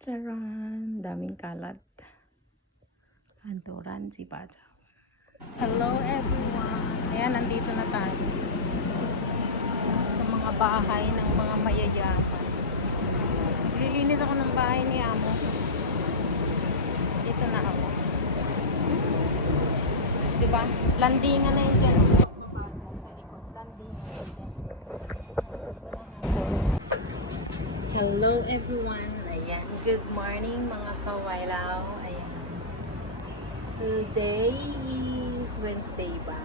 Charan! Daming kalat. Hanturan si Pacha. Hello everyone! Ayan, nandito na tayo. Sa mga bahay ng mga mayayaman. Lilinis ako ng bahay ni Amo. Dito na ako. Diba? Landingan na yun dyan. Hello everyone. Ayan. Good morning mga kawailaw. Ayan. Today is Wednesday ba?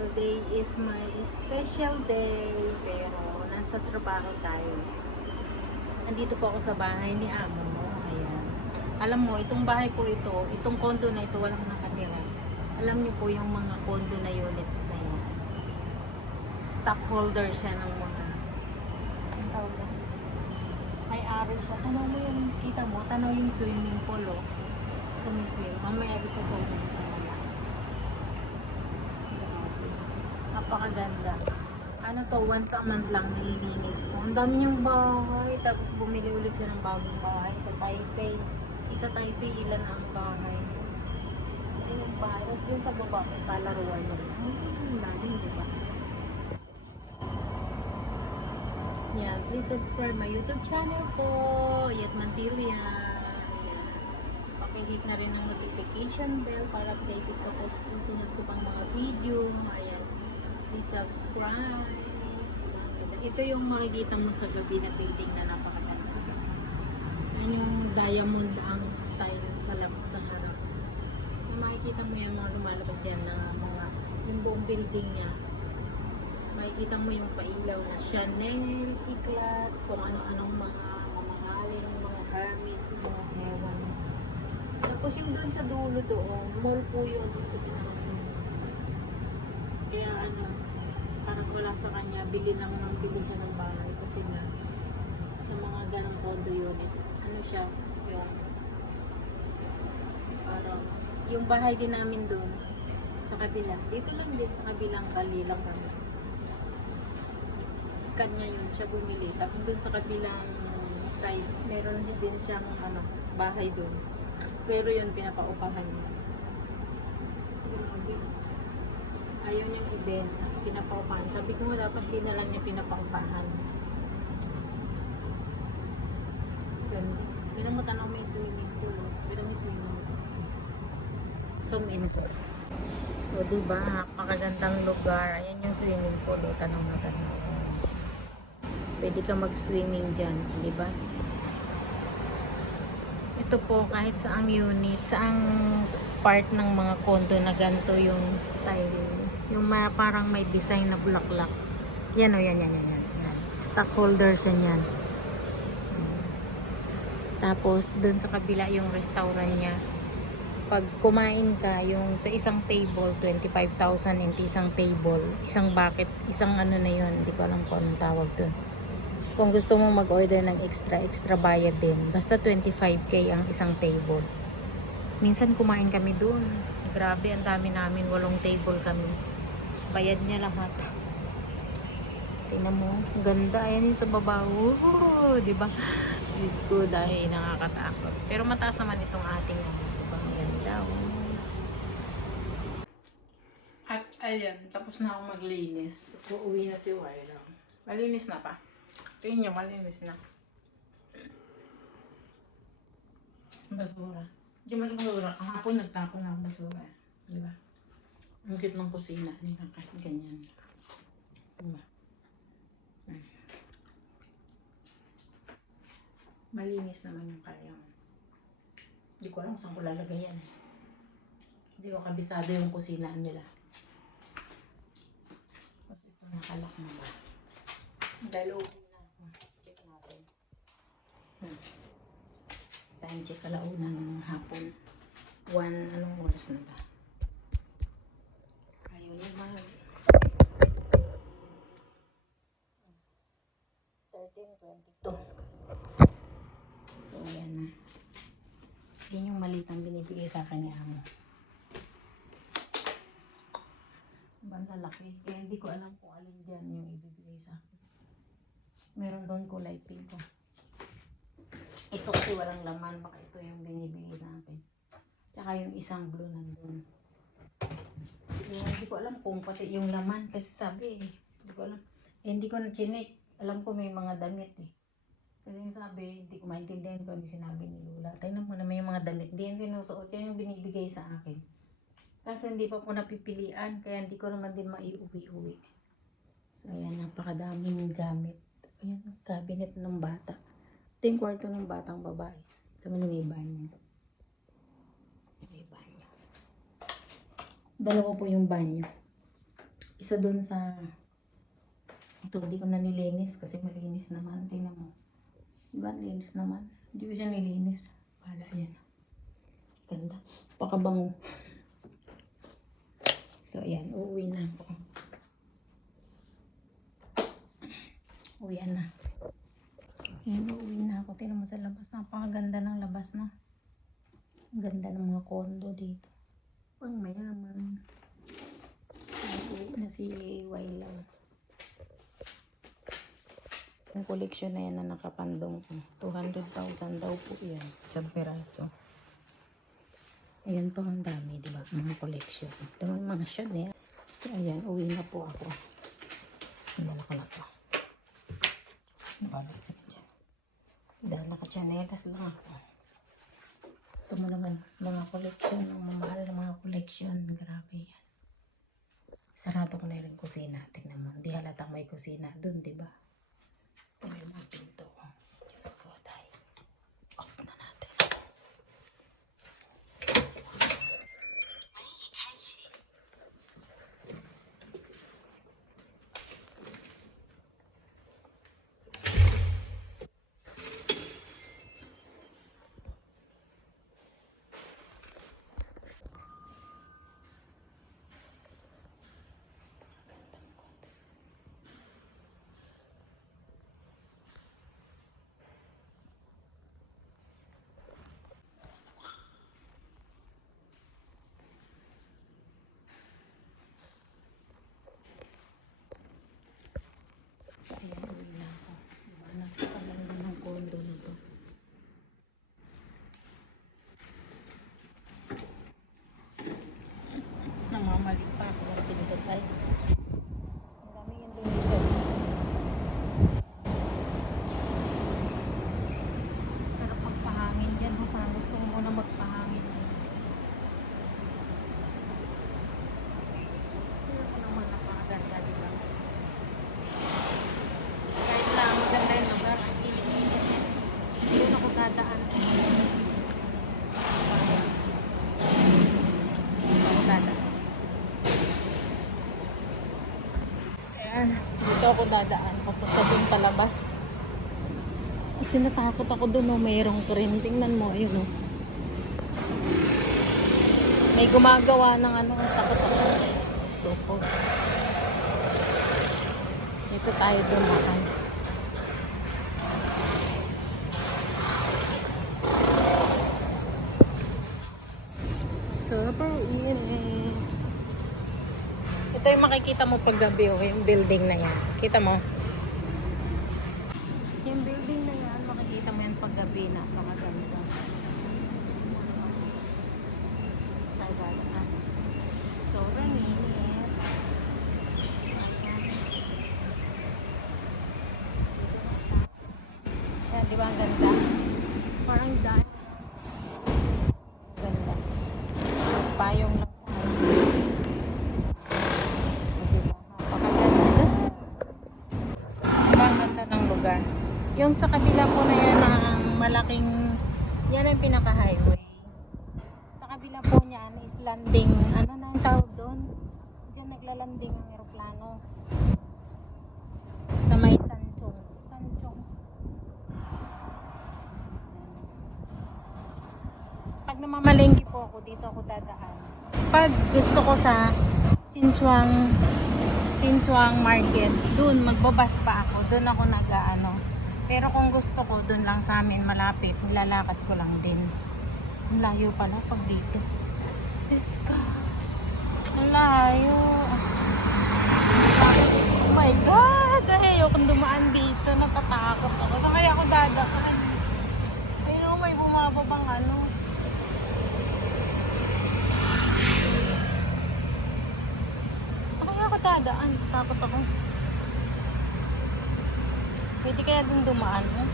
Today is my special day. Pero nasa trabaho tayo. Nandito po ako sa bahay ni Amo. Ayan. Alam mo, itong bahay po ito, itong condo na ito, walang nakatira. Alam niyo po yung mga condo na unit na yan. Stockholder siya ng mga may-ari siya. Tanaw mo yung kita mo, tanaw yung swimming pool, oh. Sumiswim. Mamaya dito sa swimming pool. Napakaganda. Ano to, once a month lang nililinis ko. Ang dami niyang bahay. Tapos bumili ulit siya ng bagong bahay sa Taipei. Sa Taipei, ilan ang bahay. Ito yung bahay. Tapos dun sa baba, may palaruan mo. Ang dami, diba? Yan, please subscribe my YouTube channel po, Yet Mantilia. Pakihit na rin ang notification bell para updated ka po sa susunod ko pang mga video. Ayan, please subscribe. Ito yung makikita mo sa gabi na building na napakaganda. Yan yung diamond ang style sa labas sa harap. Makikita mo yung mga lumalabas yan na mga, yung buong building niya. Makikita mo yung pailaw na Chanel, Eclat, kung ano-anong mga mamahalin, mga Hermes, mga hewan. Tapos yung doon sa dulo doon, mall po yun doon sa pinakadulo. Kaya parang wala sa kanya, bili siya ng bahay kasi na sa mga ganong condo units, siya, yung parang, yung bahay din namin doon, sa kabila, dito lang din, sa kabilang kalilang kami. Kanya yun, siya bumili. Tapos dun sa kabilang side, meron din siyang bahay dun. Pero yun, pinapaupahan niya. Ayaw niyang ibenta, pinapaupahan. Sabi ko mo, dapat din na lang niya pinapaupahan. Ganda. Pero mo tanong may swimming pool. Pero may swimming pool. Zoom in ko. O diba, napakagandang lugar. Ayan yung swimming pool. O, tanong na tanong. Pwede ka mag-swimming dyan, di ba? Ito po, kahit saang unit, saang part ng mga condo na ganito yung style. Yung parang may design na bulaklak. Yan o, yan. Stockholder siya yan. Tapos, dun sa kabila yung restaurant niya. Pag kumain ka, yung sa isang table, 25,000 and isang table, isang bucket, isang na yun. Hindi ko alam kung anong tawag dun. Kung gusto mong mag-order ng extra bayad din. Basta 25k ang isang table. Minsan kumain kami doon. Grabe, ang dami namin. 8 table kami. Bayad niya lahat. Tingnan mo. Ganda. Ayan yung sa baba. Oh, diba? Diyos ko, dahil nakakatakot. Pero mataas naman itong ating diba? Ganda. Oh. At ayan, tapos na ako maglinis. Uuwi na si Wyra. Malinis na pa. Tingin nyo, malinis na. Basura. Di man basura. Ang hapon nagtapon na ang basura. Diba? Ang cute ng kusina. Diba? Kahit ganyan. Diba? Malinis naman yung kayang. Hindi ko alam saan ko lalagay yan. Hindi ko kabisado yung kusina nila. Kasi ito nakalak na ba? Dahil check natin. Time check alauna ng hapon. Anong oras na ba? Ayaw naman. 13:22. So, ayan na. Yan yung malitang binibigay sa akin ni Amo. Ibang lalaki. Kaya hindi ko alam kung alin dyan yung ibibigay sa akin. Meron doon kulay pink. Ito kasi walang laman, baka ito yung binibigay sa akin. Tsaka yung isang blue nandun. Hindi ko alam kung pati yung laman kasi sabi hindi ko alam. Hindi ko na chinik. Alam ko may mga damit eh. Kasi sabi, hindi ko maintindihan kung ano sinabi ni Lola. Tingnan mo na may mga damit. Hindi yan sinusuot. Yan yung binibigay sa akin. Kasi hindi pa po napipilian. Kaya hindi ko naman din maiuwi-uwi. So ayan, napakadaming gamit. Ayan, cabinet ng bata. Ito yung kwarto ng batang babae. Ito man may banyo. May banyo. Dalawa po yung banyo. Isa dun sa... Ito, hindi ko na nilinis kasi malinis naman. Tingnan mo. Diba, linis naman. Hindi ko siya nilinis. Pala, yan. Ganda. Pakabango. So, ayan. Uuwi na ako. Uwian na. Ayan, uuwi na ako. Tingnan mo sa labas. Napakaganda ng labas na. Ang ganda ng mga kondo dito. Pang mayaman. Uuwi na si Wailaw. Yung collection na yan na nakapandong ko. 200,000 daw po yan. Isang peraso. Ayan po ang dami, di ba? Mga collection. Ito mga Chanel. So, ayan. Uwi na po ako. Dala ko na to. Balik sa dyan. Dala ko Chanelas lang ako. Ito mo naman. Mga collection. Ang mamahal na mga collection. Grabe yan. Sarado ko na rin kusina. Tingnan mo. Hindi halatang may kusina dun, di ba? Ito yung mga pinto ko. Diyos ko, dahil. Off na natin. So, ayan, uwi na ako. Diba? Napakaganda ng condo na to. Namamali pa ako ng pinagay. Ang dami yung donation. Pero pagpahangin dyan, parang gusto mo muna magpahangin. Pero ako naman napakaganda, diba? Kahit lang maganda yung lugar, hindi ako dadaan. Ako dadaan. Ayan, dito ako dadaan. Papunta dun palabas. Kasi natakot ako dun, oh. Mayroong tren. Tingnan mo, ayun, oh. May gumagawa ng ano, takot ako. Gusto ko. Dito tayo dumaan. Super init. Ito yung makikita mo pag gabi, oh, yung building na yan. Kita mo? Yung building na yan, makikita mo yan pag gabi na. Napakaganda. Sobrang init. Yan, di ba ang ganda? Parang dahil. Ganda. Payong lang. Napakaganda. Ang ganda ng lugar. Yung sa kabila po na yan ang malaking, yan ang pinaka-highway. Sa kabila po niyan is landing, ano na ang tawag doon? Diyan naglalanding ang aeroplano. Sa may Sanchong. Sanchong. Pag namamalengke po ako, dito ako dadaan. Pag gusto ko sa Sichuan Market, dun magbabas pa ako, dun ako nag-aano. Pero kung gusto ko, dun lang sa amin malapit, nilalakad ko lang din. Ang layo pala pag dito. Diyos ka. Ang layo. Oh my God! Ay, ayokong dumaan dito. Natatakot ako. Saan kaya ako dadaan? wala pa bang ano. Saan kaya ako dadaan? Takot ako. Pwede kaya dun dumaan, oh?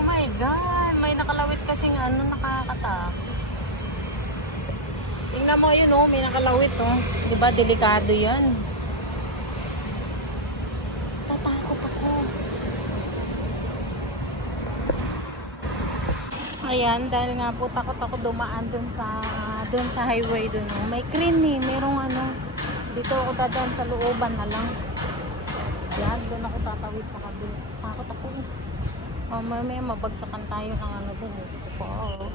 Oh my God! May nakalawit kasing ano, nakakatakot. Tingnan mo yun, oh, may nakalawit, oh. Diba, delikado yan. Tatakot ako. Ayan, dahil nga po takot ako dumaan dun sa highway dun, oh. May crane eh, merong ano. Dito ako dadaan sa looban na lang. Ayan, dun ako tatawid sa kabila. Takot ako eh. Oh, mamaya mabagsakan tayo ng ano dun. Gusto ko, oh.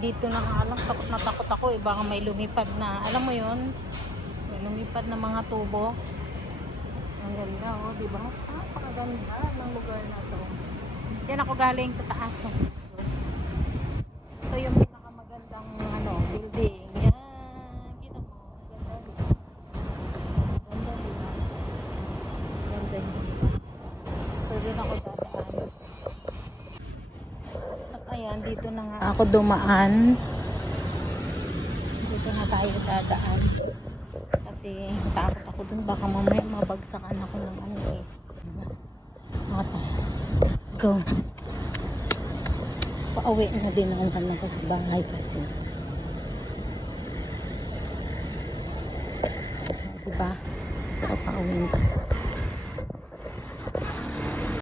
Dito na nga lang, takot na takot ako eh. Baka may lumipad na, alam mo yun, may lumipad na mga tubo. Ang ganda, oh, diba? Napakaganda ng lugar na to. Yan ako galing sa taas. Oh. Ito yung pinakamagandang ano, building. Yan, kita mo. Ganda, diba? Ganda, diba? Ganda, diba? So, dun ako dadaan. At ayan, dito na nga ako dumaan. Dito na tayo dadaan. Kasi takot ako dun. Baka mamaya mabagsakan ako ng ano eh. Mata. Go. Pauwi na din naman ako sa bahay kasi. Diba? So, pauwi na.